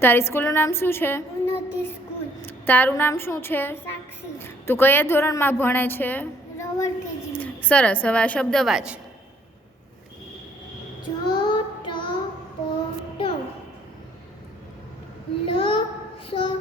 તારી સ્કૂલનું નામ શું છે? ઉન્નતિ સ્કૂલ. તારું નામ શું છે? સાક્ષી. તું કયા ધોરણમાં ભણે છે? રવર કેજી. સરસ. હવે આ શબ્દ વાંચ. ઝટપટ. લસણ.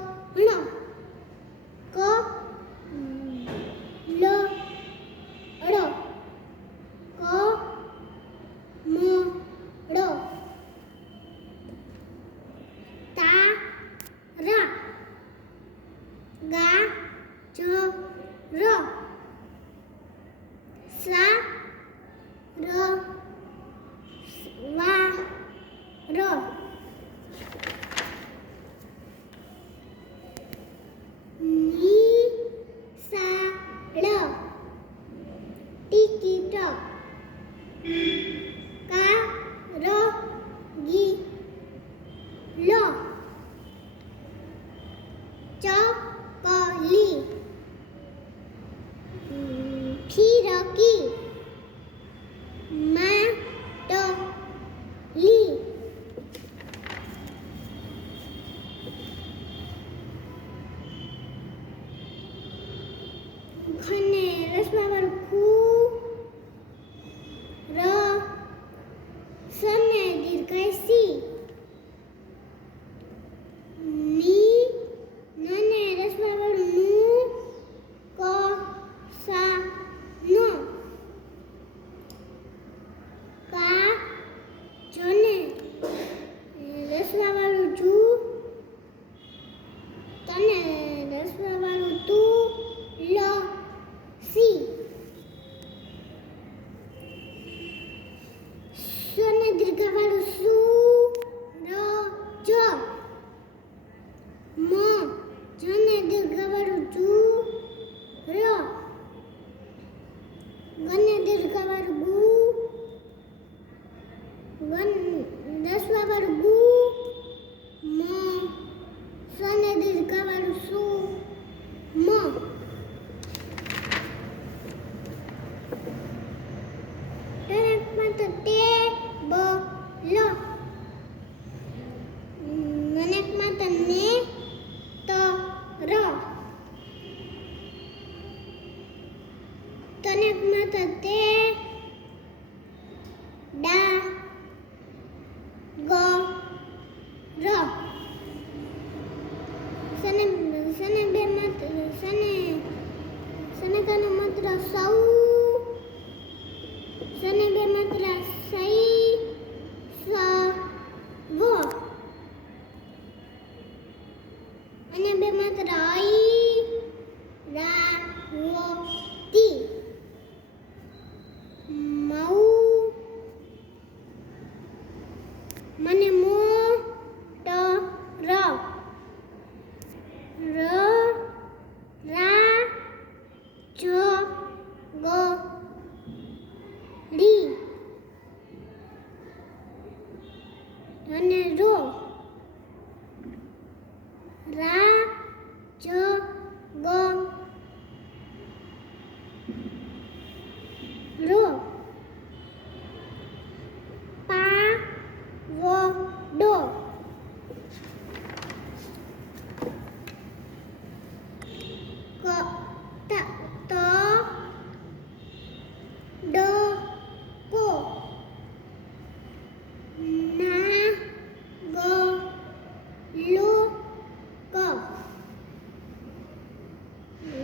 ટિકિટ. કારગીલ. ચકલી. ફિરકી. માટલી. ઘને રસમાં વાળું ર સને દીર્ઘાય સી. ની નને રસમાં વાળું નું ક સા નો. કા જને રસમાં વાળું જુ. તને રસમાં વાળું તું. લ સી. સ્વને દીર્ઘવાળું સુ. ર જ. મ જને દીર્ઘવાળું જુ. ર. ગને દીર્ઘવાળું ગુ. રસવાળું ગુ. મ સ્વને દીર્ઘવાળું સુ. મ. તો તે બ લ. મનેકમાં તો ને ત ર. તનેકમાં તો તે ડા ગ ર. સને બે માત્ર સને કાનો માત્ર સૌ. સને બે માત્ર સઈ. સ વ. અને બે માત્ર અઈ. રા વો તી. મઉ. મને મો ટ ર. ર રા જ ગ ડી. અને રો. રા જ ગ રો. પા વ ડો. ક ત ત ડ કો. ના ગ લો ક.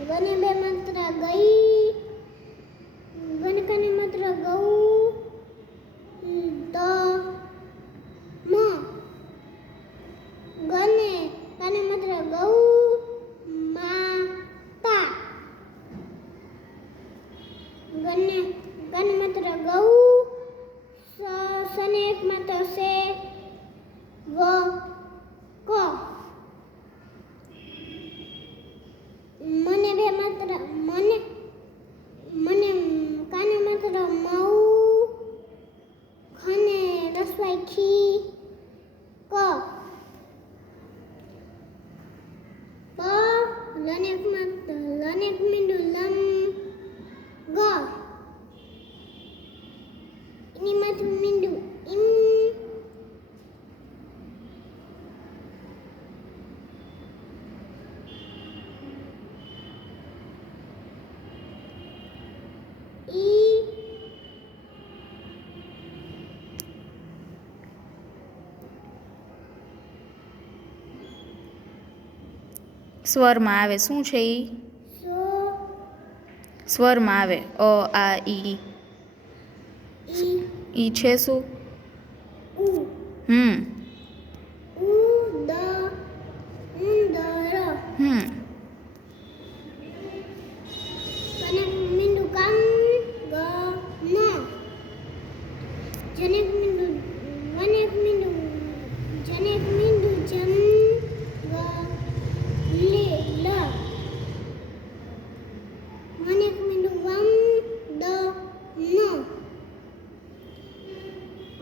ગને બે માત્ર ગઈ. ગને કને માત્ર ગૌ. દ મ સ્વરમાં આવે શું છે એ? સો સ્વરમાં આવે અ આ ઈ. ઈ ઈ છે શું? ઉ હમ ઉદ ઉંદર હમ કનેક મીંડું કામ ગ ન જનેક મીંડું વનેક મીંડું જનેક મીંડું જન ગ લે લ વનેક મીંડું વમ દ ન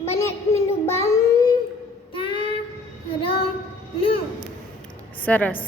બનેક મીંડું બમ તા ર ન સરસ.